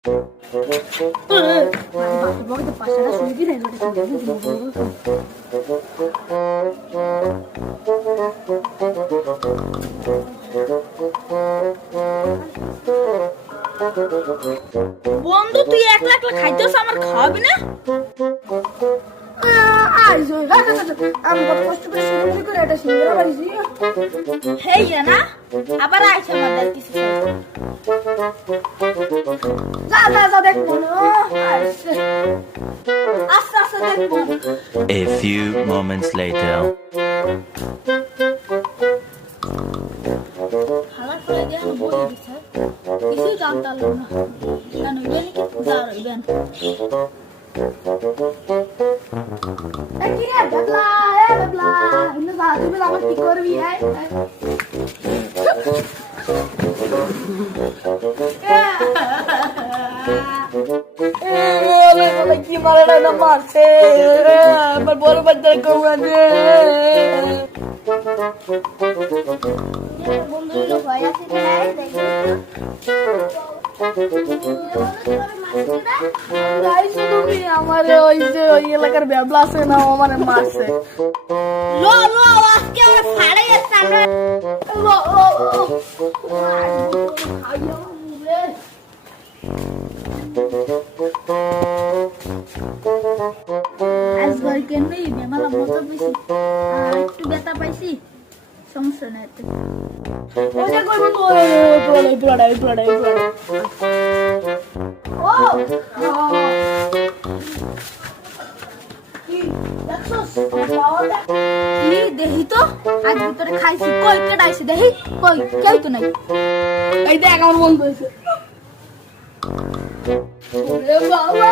বন্ধু তুই একলা একলা খাইতেছ, আমার খাওয়াবি না? আমি কত কষ্ট করে শুরু করে এটা সিঙ্গারা বাড়িছি। হেই না আবার আইছে আমাদের কিছু। যা যা যা দেখবো না। আস্তে আস্তে দেখবো। A few moments later. হালার ফলে দিয়ে বই দিছে। কিছুই জানতাম না। কেন ইবেন কি যা রইবেন। কি রে বাবলা, বাবলা, ইনো যা তুমি আমার কি করবি কি মারা না মারছে আমার বড় বাচ্চার কমানে বন্ধুগুলো ভয় আছে আমার ওই যে ওই এলাকার ব্যাবলা আছে না আমার মারছে লো লো আজকে আমরা ফাড়ে যাচ্ছে আমরা লো লো আজবার কেন বেমালা মতো বেশি আর একটু ব্যথা পাইছি সমস্যা নাই ওটা করব তো পড়াই ও কি দেখছস পাওয়াটা কি দেখি তো আজ ভিতরে খাইছি কই কেডাইছি দেখি কই কেউ তো নাই এই দেখ আমার বন্ধু হইছে ওরে বাবা